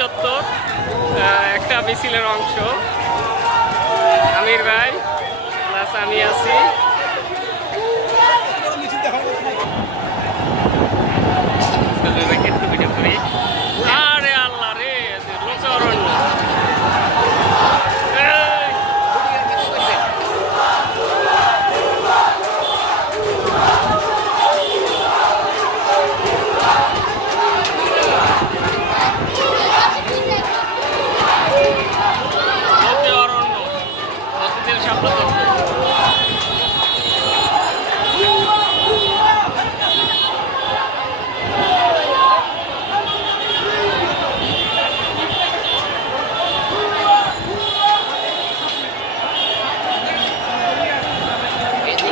চত্বর একটা মিছিলের অংশ। আমির ভাই প্লাস আমি আছি। একটু ভিডিও করি। আরে আল্লাহ রে, লোক অরণ্য।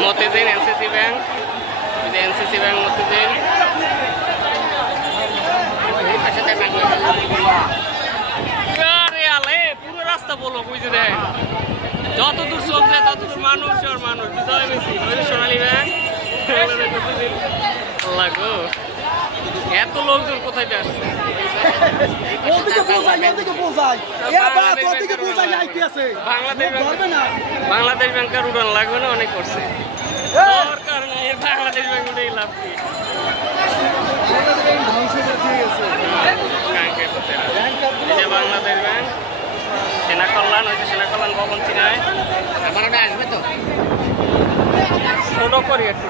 Motijheel NCC bank, NCC bank Motijheel. পুরো রাস্তা বলো বুঝতে দেয়, যত দূর চলছে তত দূর মানুষ আর মানুষ। বিজয় মিছিল, সোনালী ব্যাংক। লাগো এত লোকজন কোথায় আসছে? বাংলাদেশ ব্যাংকের উড়ান লাগবে না, অনেক করছে দরকার নেই। বাংলাদেশ ব্যাংক উঠেই লাভ কি? বাংলাদেশ ব্যাংক, সেনা কল্যাণ হয়েছে, সেনা কল্যাণ ভবন চিনায়। আমার আসবে তো ছোট করি একটু।